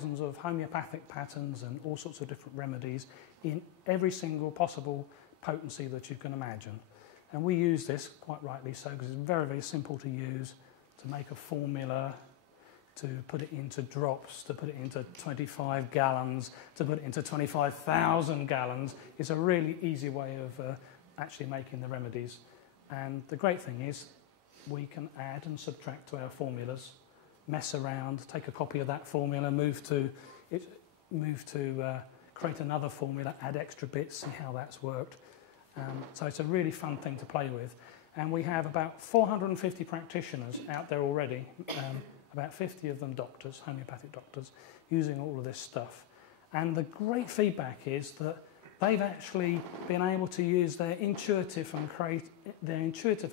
thousands of homeopathic patterns and all sorts of different remedies in every single possible potency that you can imagine. And we use this, quite rightly so, because it's very, very simple to use, to make a formula, to put it into drops, to put it into 25 gallons, to put it into 25,000 gallons. It's a really easy way of actually making the remedies. And the great thing is we can add and subtract to our formulas, mess around, take a copy of that formula, move to create another formula, add extra bits, see how that's worked. So it's a really fun thing to play with. And we have about 450 practitioners out there already, about 50 of them doctors, homeopathic doctors, using all of this stuff. And the great feedback is that they've actually been able to use their intuitive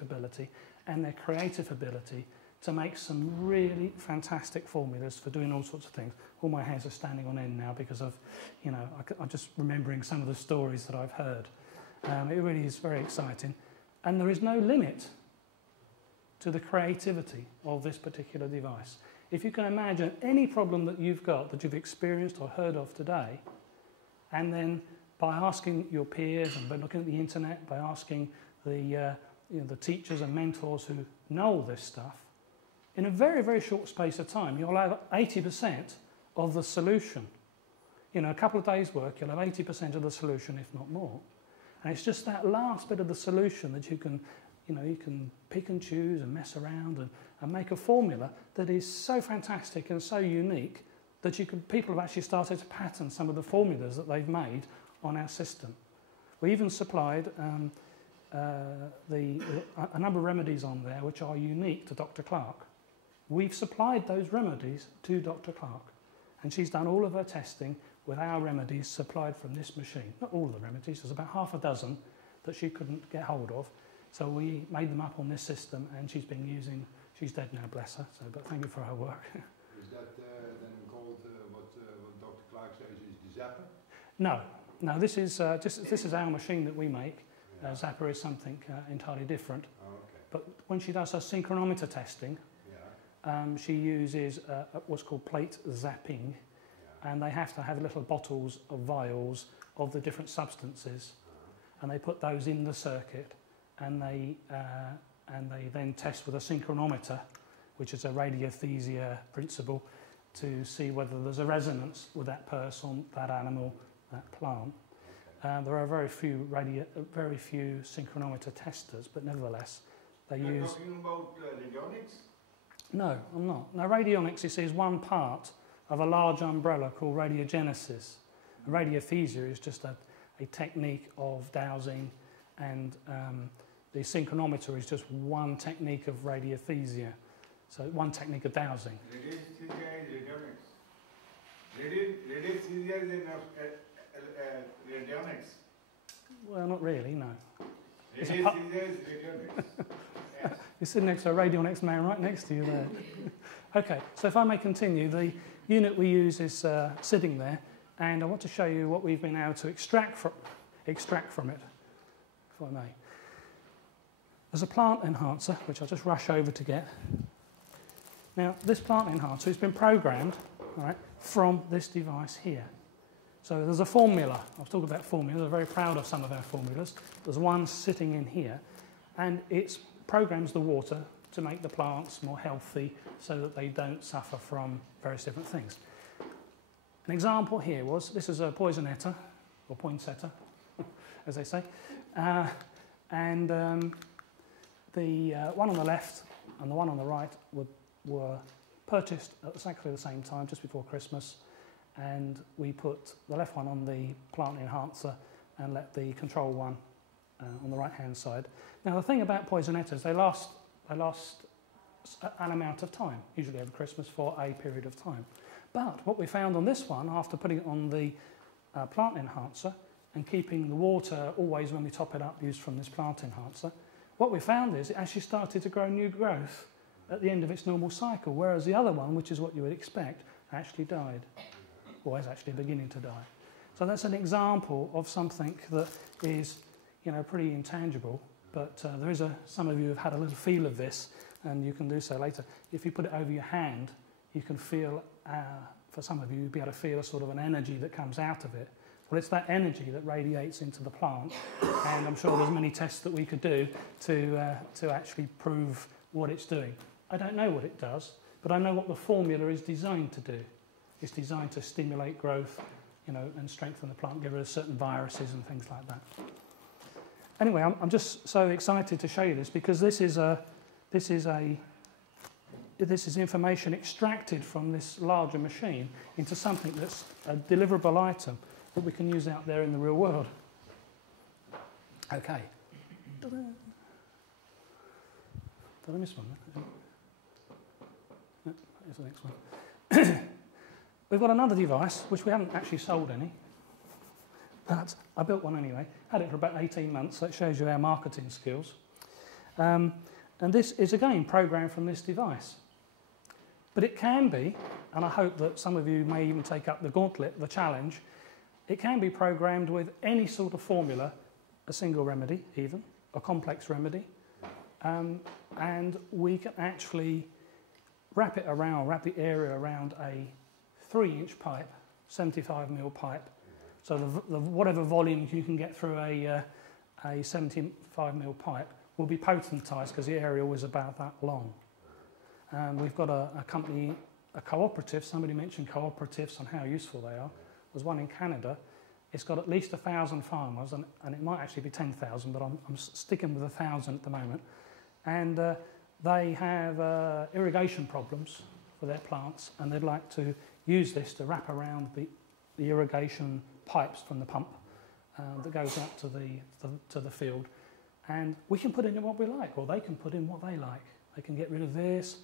ability and their creative ability to make some really fantastic formulas for doing all sorts of things. All my hairs are standing on end now because of, I'm just remembering some of the stories that I've heard. It really is very exciting. And there is no limit to the creativity of this particular device. If you can imagine any problem that you've got, that you've experienced or heard of today, and then by asking your peers and by looking at the internet, by asking the teachers and mentors who know all this stuff, in a very, very short space of time, you'll have 80% of the solution. A couple of days' work, you'll have 80% of the solution, if not more. And it's just that last bit of the solution that you can pick and choose and mess around and make a formula that is so fantastic and so unique that people have actually started to pattern some of the formulas that they've made on our system. We even supplied a number of remedies on there which are unique to Dr. Clark. We've supplied those remedies to Dr. Clark, and she's done all of her testing with our remedies supplied from this machine. Not all of the remedies, there's about half a dozen that she couldn't get hold of. So we made them up on this system, and she's been using, she's dead now, bless her, but thank you for her work. Is that then called what Dr. Clark says is the Zapper? No, this is our machine that we make. Yeah. Zapper is something entirely different. Oh, okay. But when she does her synchronometer testing, she uses what's called plate zapping, and they have to have little bottles of vials of the different substances, and they put those in the circuit, and they then test with a synchronometer, which is a radiothesia principle, to see whether there's a resonance with that person, that animal, that plant. There are very few synchronometer testers, but nevertheless, they use. You're talking about radionics? No, I'm not. Now, radionics is one part of a large umbrella called radiogenesis. And radiothesia is just a technique of dowsing, and the synchronometer is just one technique of radiothesia. So one technique of dowsing. Radiothesia is radionics? Well, not really, no. Radiothesia is radionics. Yes. You're sitting next to a radionics man right next to you there. Okay, so if I may continue, the unit we use is sitting there, and I want to show you what we've been able to extract from it, if I may. There's a plant enhancer, which I'll just rush over to get. Now, this plant enhancer has been programmed, all right, from this device here. So there's a formula. I was talking about formulas. I'm very proud of some of our formulas. There's one sitting in here, and it programs the water to make the plants more healthy so that they don't suffer from various different things. An example here was, this is a poisonetta, or poinsettia, as they say, and the one on the left and the one on the right were purchased at exactly the same time, just before Christmas, and we put the left one on the plant enhancer and let the control one on the right-hand side. Now, the thing about poisonettas, they last an amount of time, usually over Christmas, for a period of time. But what we found on this one, after putting it on the plant enhancer and keeping the water always, when we top it up, used from this plant enhancer, what we found is it actually started to grow new growth at the end of its normal cycle, whereas the other one, which is what you would expect, actually died, or is actually beginning to die. So that's an example of something that is, pretty intangible, but some of you have had a little feel of this, and you can do so later. If you put it over your hand, you can feel, for some of you, you'll be able to feel a sort of an energy that comes out of it. Well, it's that energy that radiates into the plant, and I'm sure there's many tests that we could do to actually prove what it's doing. I don't know what it does, but I know what the formula is designed to do. It's designed to stimulate growth, you know, and strengthen the plant, get rid of certain viruses and things like that. Anyway, I'm just so excited to show you this because this is information extracted from this larger machine into something that's a deliverable item that we can use out there in the real world. Okay. Did I miss one? No, here's the next one. We've got another device, which we haven't actually sold any, but I built one anyway. Had it for about 18 months, so it shows you our marketing skills. And this is, again, programmed from this device. But it can be, and I hope that some of you may even take up the gauntlet, the challenge, it can be programmed with any sort of formula, a single remedy even, a complex remedy, and we can actually wrap the area around a 3-inch pipe, 75mm pipe. So whatever volume you can get through a 75mm pipe will be potentized because the area was about that long. We've got a company, a cooperative, somebody mentioned cooperatives and how useful they are. There's one in Canada. It's got at least 1,000 farmers, and it might actually be 10,000, but I'm sticking with 1,000 at the moment. And they have irrigation problems for their plants, and they'd like to use this to wrap around the irrigation pipes from the pump that goes out to the field. And we can put in what we like, or they can put in what they like. They can get rid of this,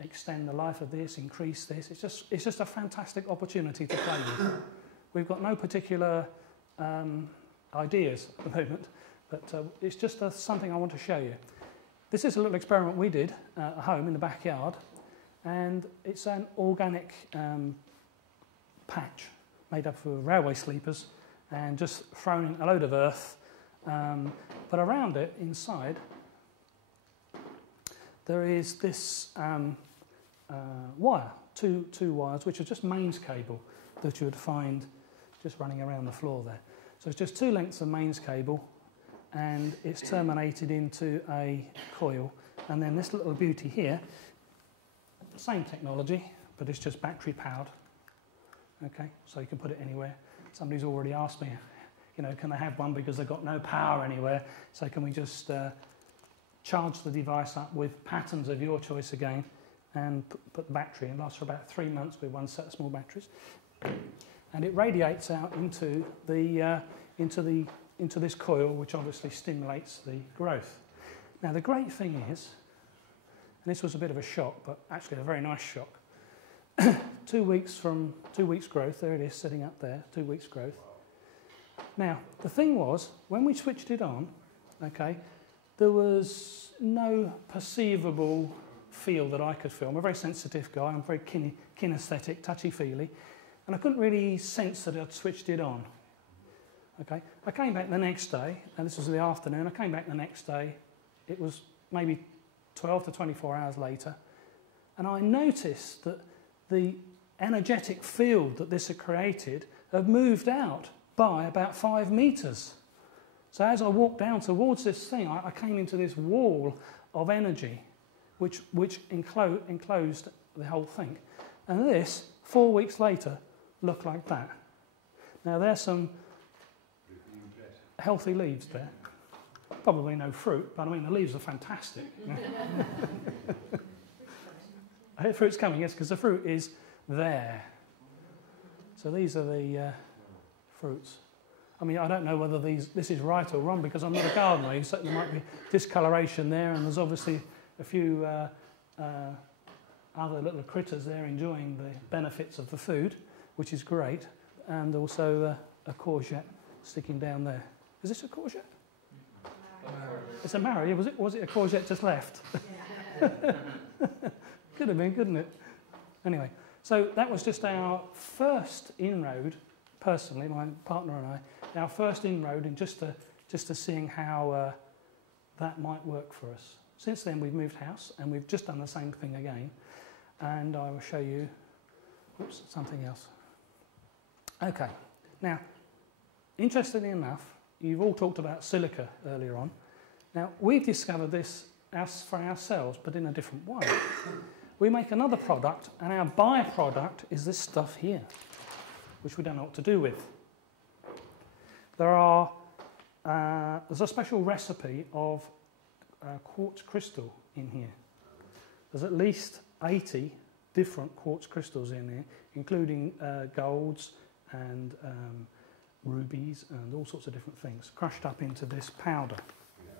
extend the life of this, increase this. It's just a fantastic opportunity to play with. We've got no particular ideas at the moment, but it's just something I want to show you. This is a little experiment we did at home in the backyard, and it's an organic patch made up of railway sleepers and just thrown in a load of earth. But around it, inside, there is this wire, two wires, which are just mains cable that you would find just running around the floor there. So it's just 2 lengths of mains cable, and it's terminated into a coil. And then this little beauty here, same technology, but it's just battery powered. Okay, so you can put it anywhere. Somebody's already asked me, you know, can they have one because they've got no power anywhere? So can we just charge the device up with patterns of your choice again and put the battery in? It lasts for about 3 months with one set of small batteries. And it radiates out into this coil, which obviously stimulates the growth. Now the great thing is, and this was a bit of a shock, but actually a very nice shock. 2 weeks growth, there it is sitting up there, 2 weeks growth. Now, the thing was, when we switched it on, okay, there was no perceivable feel that I could feel. I'm a very sensitive guy, I'm very kinesthetic, touchy-feely, and I couldn't really sense that I'd switched it on. Okay, I came back the next day, and this was in the afternoon, I came back the next day, it was maybe 12 to 24 hours later, and I noticed that the energetic field that this had created had moved out by about 5 meters. So as I walked down towards this thing, I came into this wall of energy, which enclosed the whole thing. And this, 4 weeks later, looked like that. Now there's some healthy leaves there. Probably no fruit, but I mean the leaves are fantastic. I hear fruit's coming, yes, because the fruit is there. So these are the fruits. I mean, I don't know whether this is right or wrong because I'm not a gardener, so there might be discoloration there, and there's obviously a few other little critters there enjoying the benefits of the food, which is great, and also a courgette sticking down there. Is this a courgette? It's a marrow. Yeah, was it a courgette just left? Could have been, couldn't it? Anyway, so that was just our first inroad, personally, my partner and I, our first inroad in just to seeing how that might work for us. Since then, we've moved house, and we've just done the same thing again, and I will show you oops, something else. Okay, now, interestingly enough, you've all talked about silica earlier on. Now, we've discovered this for ourselves, but in a different way. We make another product, and our byproduct is this stuff here, which we don't know what to do with. There's a special recipe of quartz crystal in here. There's at least 80 different quartz crystals in here, including golds and rubies and all sorts of different things, crushed up into this powder. Yeah.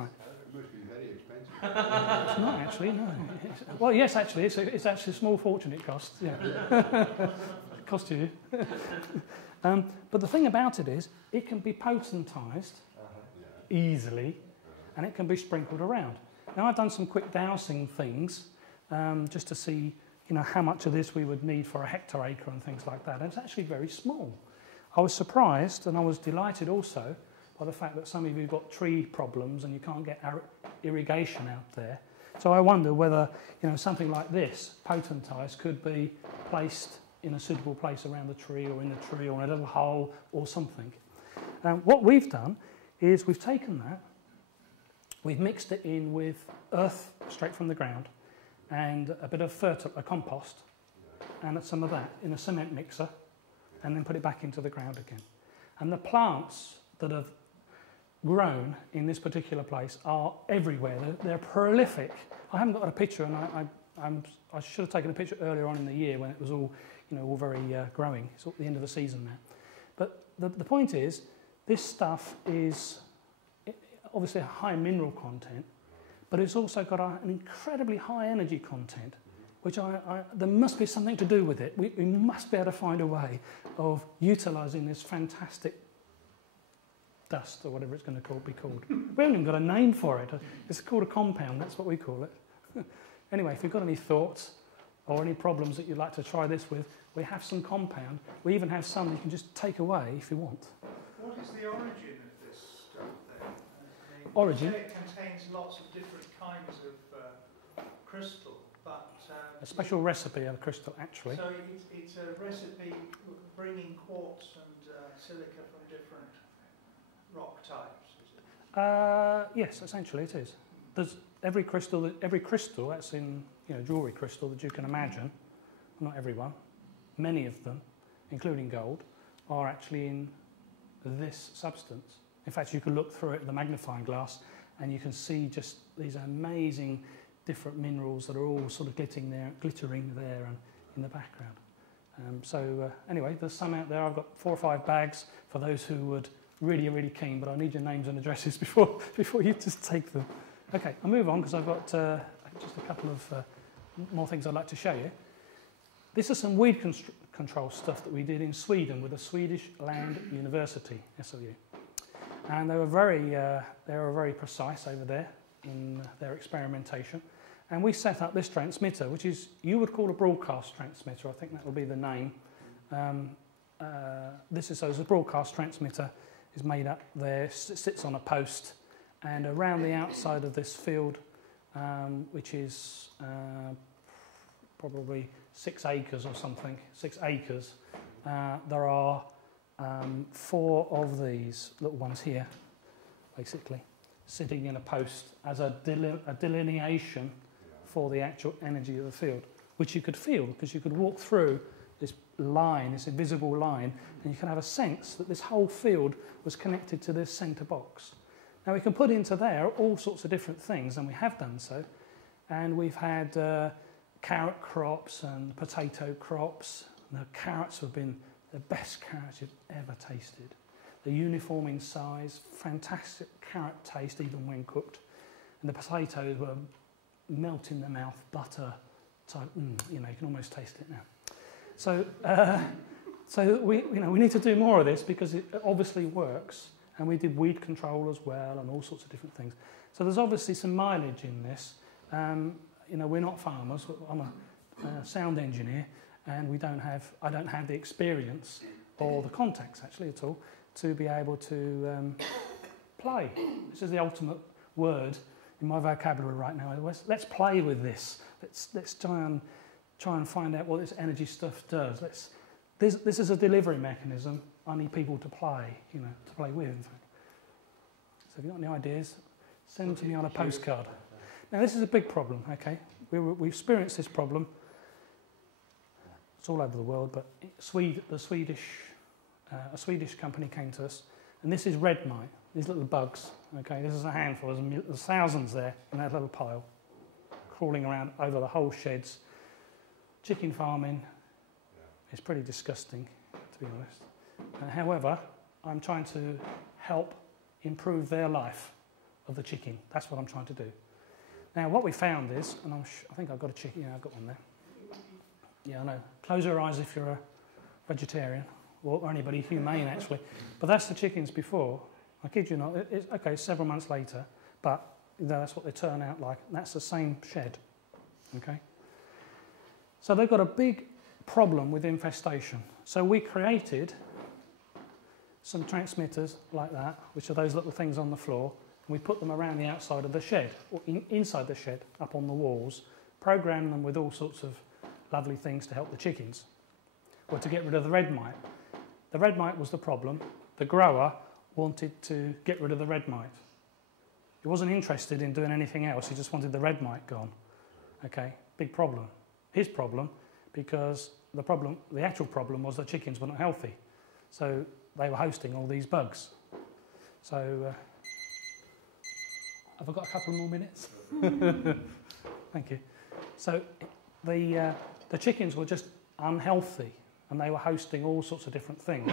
Right. It must be very expensive. It's not actually, no. Well, yes, actually, it's actually a small fortune it costs, yeah. It costs you. But the thing about it is, it can be potentized easily, and it can be sprinkled around. Now, I've done some quick dowsing things, just to see, how much of this we would need for a hectare-acre and things like that. And it's actually very small. I was surprised, and I was delighted also by the fact that some of you have got tree problems and you can't get irrigation out there. So I wonder whether, something like this, potentized, could be placed in a suitable place around the tree or in the tree or in a little hole or something. What we've done is we've taken that, we've mixed it in with earth straight from the ground and a bit of a compost and some of that in a cement mixer and then put it back into the ground again. And the plants that have grown in this particular place are everywhere. They're prolific. I haven't got a picture, and I should have taken a picture earlier on in the year when it was all, all very growing. It's at the end of the season now. But the point is, this stuff is obviously a high mineral content, but it's also got an incredibly high energy content, which there must be something to do with it. We must be able to find a way of utilising this fantastic dust, or whatever it's going to be called. We haven't even got a name for it. It's called a compound, that's what we call it. Anyway, if you've got any thoughts or any problems that you'd like to try this with, we have some compound. We even have some you can just take away if you want. What is the origin of this stuff then? Origin? It contains lots of different kinds of crystal, but... A special recipe of crystal, actually. So it's a recipe bringing quartz and silica from different rock types, is it? Yes, essentially it is. There's every crystal that's in jewellery crystal that you can imagine, not everyone, many of them, including gold, are actually in this substance. In fact, you can look through it with a magnifying glass and you can see just these amazing different minerals that are all sort of glittering there and in the background. Anyway, there's some out there. I've got 4 or 5 bags for those who would really keen, but I need your names and addresses before you just take them. Okay, I'll move on because I've got just a couple of more things I'd like to show you. This is some weed control stuff that we did in Sweden with the Swedish Land University, SLU. And they were very precise over there in their experimentation. And we set up this transmitter, which you would call a broadcast transmitter. I think that will be the name. This is a broadcast transmitter. Is made up there, sits on a post, and around the outside of this field, which is probably 6 acres or something, 6 acres, there are 4 of these little ones here, basically, sitting in a post as a delineation for the actual energy of the field, which you could feel because you could walk through this line, this invisible line, and you can have a sense that this whole field was connected to this centre box. Now we can put into there all sorts of different things, and we have done so. And we've had carrot crops and potato crops. And the carrots have been the best carrots you've ever tasted. They're uniform in size, fantastic carrot taste even when cooked. And the potatoes were melt in the mouth, butter type, you can almost taste it now. So, we need to do more of this because it obviously works, and we did weed control as well and all sorts of different things. So there's obviously some mileage in this. We're not farmers. I'm a sound engineer, and I don't have the experience or the contacts actually at all to be able to play. This is the ultimate word in my vocabulary right now. Let's play with this. Let's try and try and find out what this energy stuff does. This is a delivery mechanism. I need people to play, you know, to play with, in fact. So if you've got any ideas, send them to me on a postcard. Now, this is a big problem, okay? We've experienced this problem. It's all over the world, but a Swedish company came to us, and this is red mite, these little bugs, okay? This is a handful, there's thousands there in that little pile, crawling around over the whole sheds. Chicken farming is pretty disgusting, to be honest. However, I'm trying to help improve their life of the chicken. That's what I'm trying to do. Now, what we found is, and I think I've got a chicken, yeah, I've got one there. Yeah, I know. Close your eyes if you're a vegetarian, or anybody humane, actually. But that's the chickens before. I kid you not. Okay, several months later, but that's what they turn out like. That's the same shed, okay? So they've got a big problem with infestation. So we created some transmitters like that, which are those little things on the floor, and we put them around the outside of the shed, or inside the shed, up on the walls, programmed them with all sorts of lovely things to help the chickens, or to get rid of the red mite. The red mite was the problem. The grower wanted to get rid of the red mite. He wasn't interested in doing anything else, he just wanted the red mite gone. Okay, big problem. His problem, because the actual problem was the chickens were not healthy. So they were hosting all these bugs. So, have I got a couple more minutes? Thank you. So the chickens were just unhealthy, and they were hosting all sorts of different things.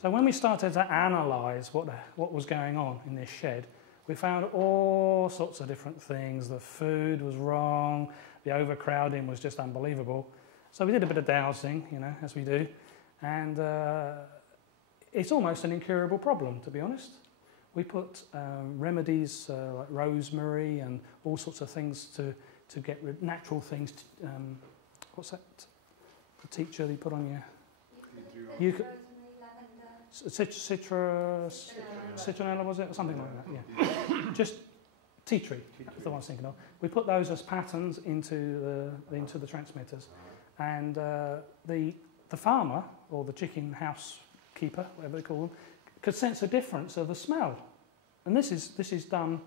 So when we started to analyse what was going on in this shed, we found all sorts of different things. The food was wrong, the overcrowding was just unbelievable. So we did a bit of dowsing, you know, as we do, and it's almost an incurable problem, to be honest. We put remedies like rosemary and all sorts of things to get rid, natural things. What's that? The teacher you put on your... Citronella, was it? Or something like that, yeah. Just tea tree, that's the one I was thinking of. We put those as patterns into the transmitters. And the farmer, or the chicken house keeper, whatever they call them, could sense a difference of the smell. And this is done,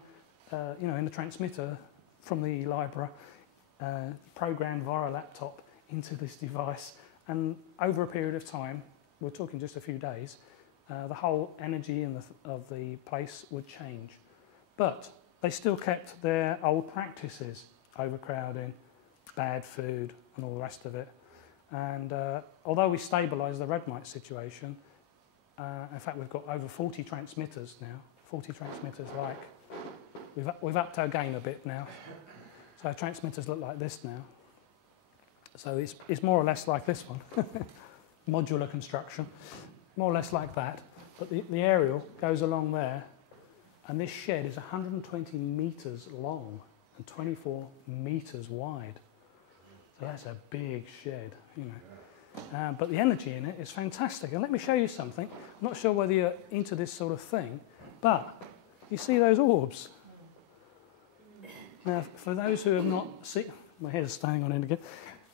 you know, in the transmitter from the library, programmed via a laptop into this device. And over a period of time, we're talking just a few days, the whole energy of the place would change. But they still kept their old practices, overcrowding, bad food, and all the rest of it. And although we stabilised the red mite situation, in fact we've got over 40 transmitters now, 40 transmitters like, we've upped our game a bit now. So our transmitters look like this now. So it's more or less like this one, modular construction, more or less like that. But the aerial goes along there, and this shed is 120 metres long and 24 metres wide. So that's a big shed, you know. But the energy in it is fantastic. And let me show you something. I'm not sure whether you're into this sort of thing, but you see those orbs? Now, for those who have not seen, my hair's staying on end again.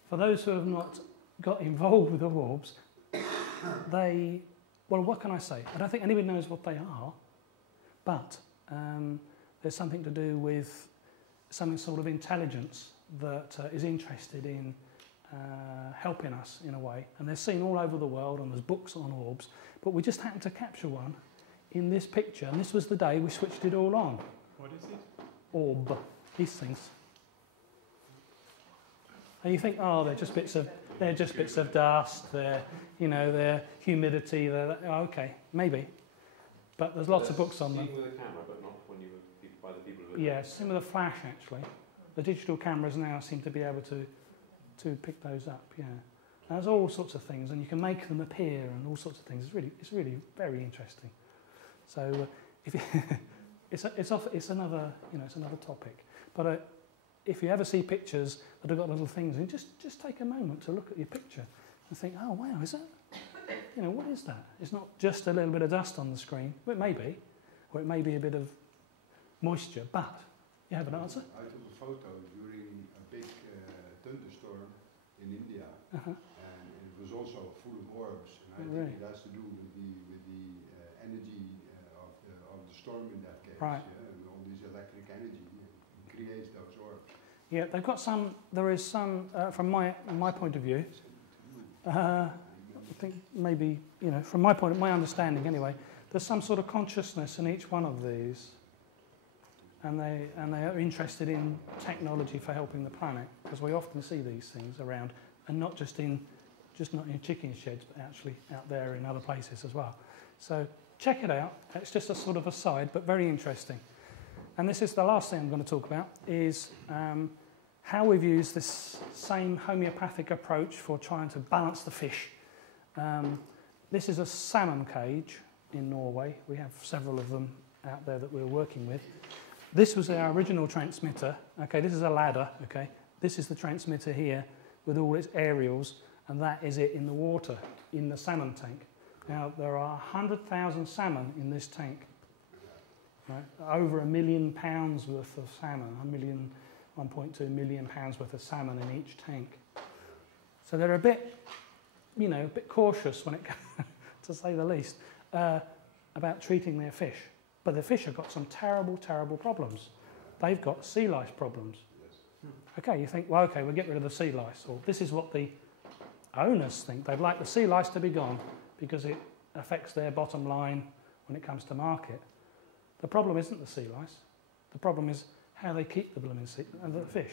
For those who have not got involved with the orbs, well, what can I say? I don't think anybody knows what they are, but there's something to do with some sort of intelligence that is interested in helping us in a way. And they're seen all over the world, and there's books on orbs, but we just happened to capture one in this picture, and this was the day we switched it all on. What is it? Orb, these things. And you think, oh, they're just bits of dust, they're humidity, okay, maybe. But there's lots of books on them. Seen with a camera, but not when you were by the people who... Yeah, seen with a flash, actually. The digital cameras now seem to be able to pick those up, yeah. And there's all sorts of things, and you can make them appear and all sorts of things. It's really very interesting. So if you it's another topic. But if you ever see pictures that have got little things in, just take a moment to look at your picture and think, oh wow, is that? You know, what is that? It's not just a little bit of dust on the screen. Well, it may be, or it may be a bit of moisture. But you have an answer? I took a photo during a big thunderstorm in India. and it was also full of orbs. And I Really? think it has to do with the energy of the storm in that case. Right. Yeah? And all this electric energy creates those orbs. Yeah, they've got some. There is some, from my point of view. I think maybe, you know, from my understanding anyway, there's some sort of consciousness in each one of these, and they are interested in technology for helping the planet, because we often see these things around, and not not in chicken sheds, but actually out there in other places as well. So check it out. It's just a sort of aside, but very interesting. And this is the last thing I'm going to talk about, is how we've used this same homeopathic approach for trying to balance the fish. This is a salmon cage in Norway. We have several of them out there that we're working with. This was our original transmitter. Okay, this is a ladder. Okay, this is the transmitter here with all its aerials, and that is it in the water, in the salmon tank. Now, there are 100,000 salmon in this tank. Right? Over £1 million worth of salmon, 1.2 million pounds worth of salmon in each tank. So they're a bit, you know, a bit cautious when it comes, to say the least, about treating their fish. But the fish have got some terrible, terrible problems. They've got sea lice problems. Okay, you think, well, okay, we'll get rid of the sea lice. Or this is what the owners think. They'd like the sea lice to be gone because it affects their bottom line when it comes to market. The problem isn't the sea lice. The problem is how they keep the blooming sea and the fish.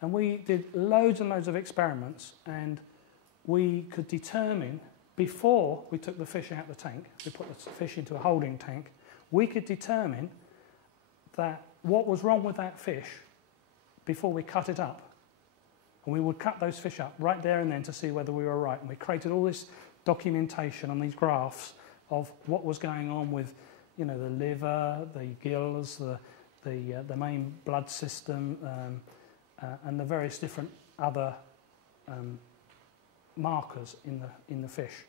And we did loads and loads of experiments, and we could determine, before we took the fish out of the tank, we put the fish into a holding tank, we could determine that what was wrong with that fish before we cut it up. And we would cut those fish up right there and then to see whether we were right. And we created all this documentation on these graphs of what was going on with, you know, the liver, the gills, the main blood system, and the various different other markers in the fish.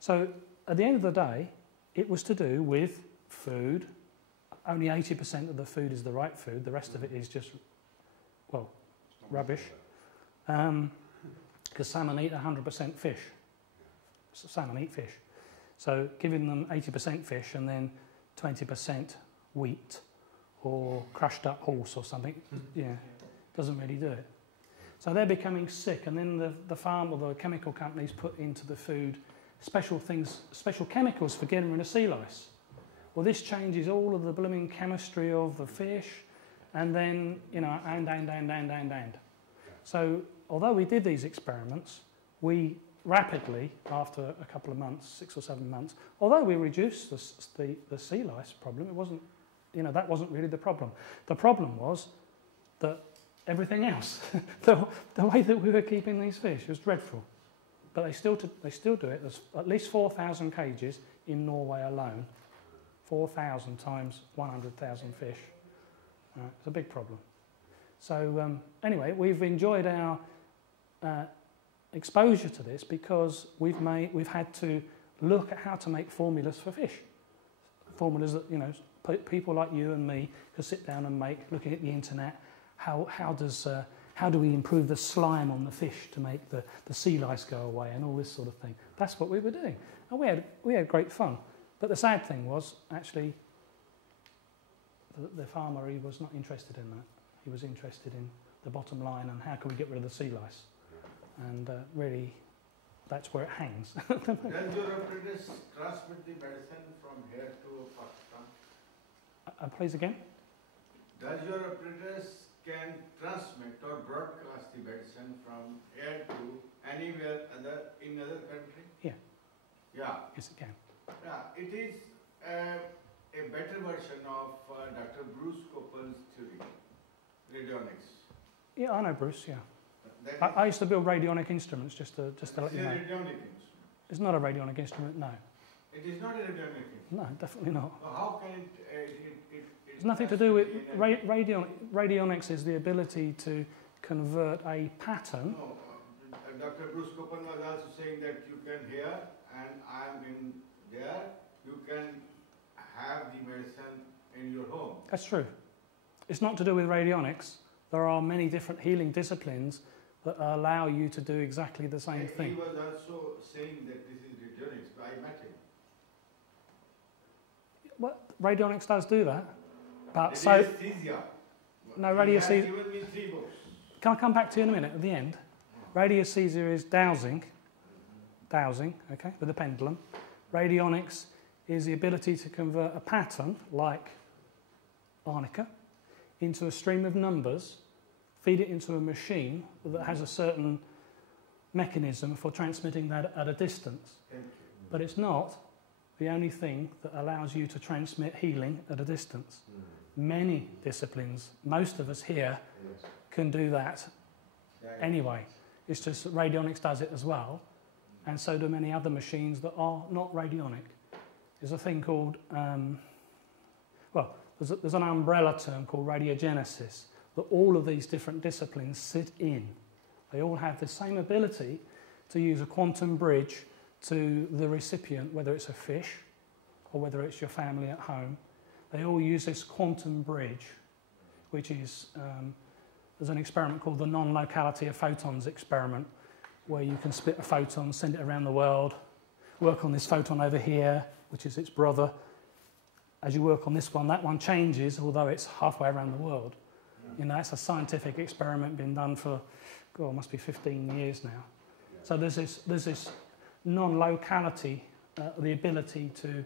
So at the end of the day, it was to do with food. Only 80% of the food is the right food. The rest of it is just, well, rubbish. Because salmon eat 100% fish. So salmon eat fish. So giving them 80% fish and then 20% wheat or crushed up horse or something, yeah, doesn't really do it. So they're becoming sick, and then the farm or the chemical companies put into the food special things, special chemicals for getting rid of sea lice. Well, this changes all of the blooming chemistry of the fish, and then, you know, and. So although we did these experiments, we rapidly, after a couple of months, 6 or 7 months, although we reduced the sea lice problem, it wasn't, you know, that wasn't really the problem. The problem was that everything else, the way that we were keeping these fish was dreadful. But they still do it. There's at least 4,000 cages in Norway alone. 4,000 times 100,000 fish. It's a big problem. So anyway, we've enjoyed our exposure to this because we've had to look at how to make formulas for fish. Formulas that, you know, people like you and me can sit down and make, looking at the internet. How do we improve the slime on the fish to make the sea lice go away and all this sort of thing? That's what we were doing, and we had great fun. But the sad thing was, actually, the farmer, he was not interested in that. He was interested in the bottom line and how can we get rid of the sea lice. And really, that's where it hangs. Does your apprentice transmit the medicine from here to Pakistan? Please again? Does your apprentice can transmit or broadcast the medicine from here to anywhere in other country? Yeah. Yeah. Yes, it can. Yeah, it is a better version of Dr. Bruce Coppel's theory, radionics. Yeah, I know Bruce, yeah. I used to build radionic instruments, just to let you know. It's a radionic instrument. It's not a radionic instrument, no. It is not a radionic instrument? No, definitely not. So how can it it's nothing to do with... Radionics is the ability to convert a pattern... No, Dr. Bruce Coppel was also saying that you can hear, and I am in there, you can have the medicine in your home. That's true. It's not to do with radionics. There are many different healing disciplines that allow you to do exactly the same And thing. he was also saying that this is radionics, but I met him. What radionics does do that, but Radiesthesia. no, He radiesthesia. has given me 3 books. Can I come back to you in a minute at the end? Radiesthesia is dowsing, okay, with a pendulum. Radionics is the ability to convert a pattern, like arnica, into a stream of numbers, feed it into a machine that has a certain mechanism for transmitting that at a distance. Thank you. But it's not the only thing that allows you to transmit healing at a distance. Many disciplines, most of us here, Yes. can do that Yeah, anyway. It's just that radionics does it as well, and so do many other machines that are not radionic. There's a thing called, there's an umbrella term called radiogenesis that all of these different disciplines sit in. They all have the same ability to use a quantum bridge to the recipient, whether it's a fish or whether it's your family at home. They all use this quantum bridge, which is, there's an experiment called the non-locality of photons experiment, where you can split a photon, send it around the world, work on this photon over here, which is its brother. As you work on this one, that one changes, although it's halfway around the world. You know, it's a scientific experiment been done for, God, must be 15 years now. So there's this non-locality, the ability to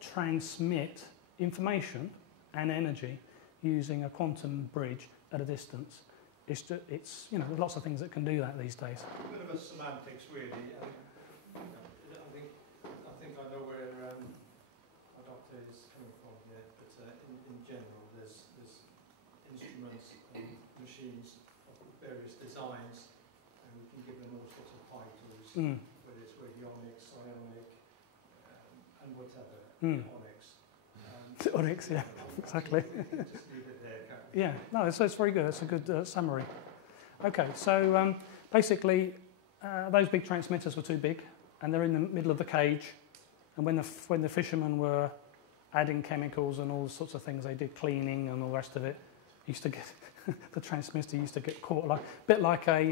transmit information and energy using a quantum bridge at a distance. It's you know, there's lots of things that can do that these days. A bit of a semantics, really. I think I know where our doctor is coming from here, but in general, there's instruments and machines of various designs, and we can give them all sorts of titles, whether it's radionics, ionic, and whatever. Onyx. Onyx, yeah, exactly. Just leave it there, can't we? Yeah, no, it's very good. That's a good summary. Okay, so basically, those big transmitters were too big, and they're in the middle of the cage. And when the fishermen were adding chemicals and all sorts of things, they did cleaning and all the rest of it. Used to get the transmitter used to get caught like a bit like a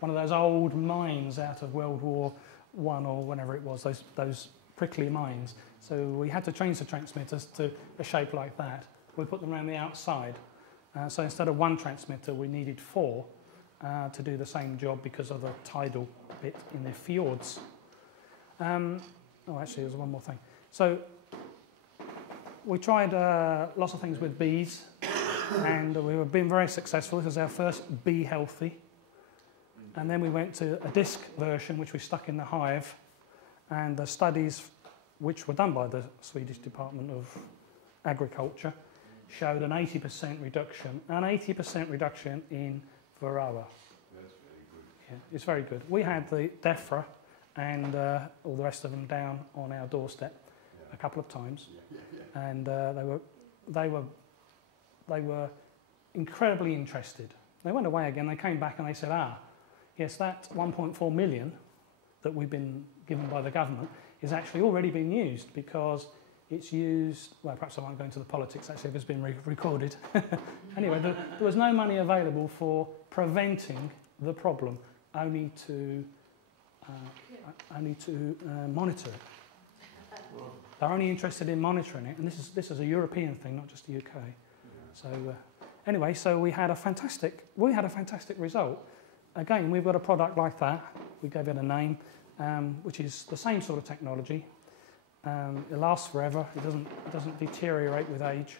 one of those old mines out of World War I or whenever it was. Those prickly mines. So we had to change the transmitters to a shape like that. We put them around the outside. So instead of one transmitter, we needed 4 to do the same job because of the tidal bit in the fjords. Actually, there's one more thing. So we tried lots of things with bees, and we were being very successful. This was our first Bee Healthy. And then we went to a disc version, which we stuck in the hive, and the studies, which were done by the Swedish Department of Agriculture, showed an 80% reduction, in varroa. That's very good. Yeah, it's very good. We had the DEFRA and all the rest of them down on our doorstep a couple of times, and they were incredibly interested. They went away again. They came back and they said, yes, that 1.4 million that we've been given by the government is actually already being used because it's used, well, perhaps I won't go into the politics actually if it's been recorded. Anyway, there was no money available for preventing the problem, only to monitor it. They're only interested in monitoring it, and this is a European thing, not just the UK. So anyway, so we had a fantastic result. Again, we've got a product like that. We gave it a name, which is the same sort of technology. It lasts forever. It doesn't deteriorate with age.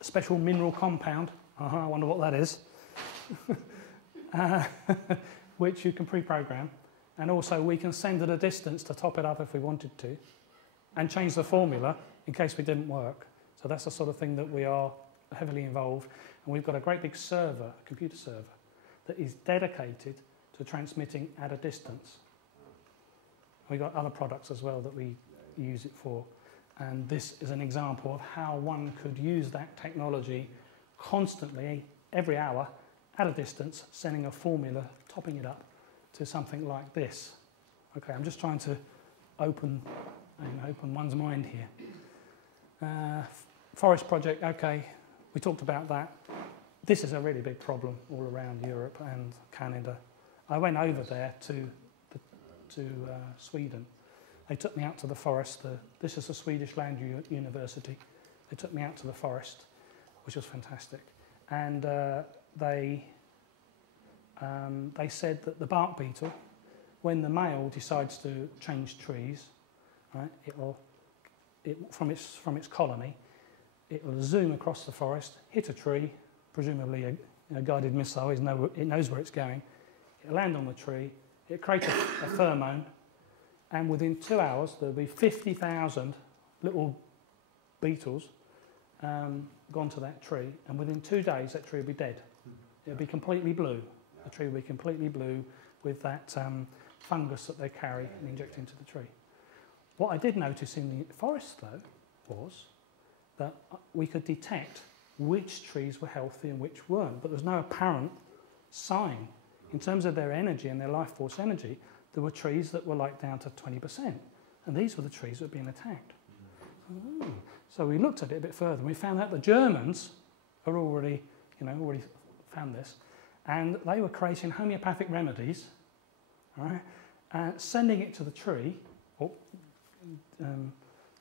Special mineral compound. I wonder what that is. Which you can pre-program, and also we can send at a distance to top it up if we wanted to, and change the formula in case we didn't work. So that's the sort of thing that we are heavily involved. And we've got a great big server, a computer server, that is dedicated to transmitting at a distance. We've got other products as well that we use it for. And this is an example of how one could use that technology constantly, every hour, at a distance, sending a formula, topping it up to something like this. Okay, I'm just trying to open one's mind here. Forest project, okay, we talked about that. this is a really big problem all around Europe and Canada. I went over there to Sweden. They took me out to the forest. This is the Swedish Land University. They took me out to the forest, which was fantastic. And they said that the bark beetle, when the male decides to change trees, right, from its colony, it will zoom across the forest, hit a tree, presumably a guided missile. It knows where it's going. It'll land on the tree. It creates a pheromone, and within 2 hours there'll be 50,000 little beetles gone to that tree, and within 2 days that tree will be dead. It'll be completely blue. The tree will be completely blue with that fungus that they carry and inject into the tree. What I did notice in the forest, though, was that we could detect which trees were healthy and which weren't, but there was no apparent sign. In terms of their energy and their life force energy, there were trees that were like down to 20%, and these were the trees that were being attacked. So we looked at it a bit further, and we found out the Germans are already found this, and they were creating homeopathic remedies, right, sending it to the tree, or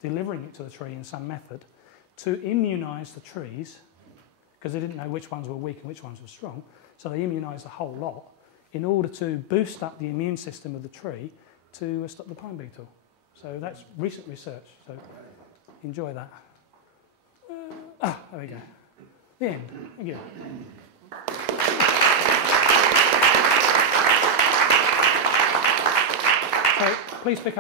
delivering it to the tree in some method, to immunise the trees, because they didn't know which ones were weak and which ones were strong, so they immunised the whole lot in order to boost up the immune system of the tree to stop the pine beetle. So that's recent research, so enjoy that. There we go. The end. Thank you. So please pick up.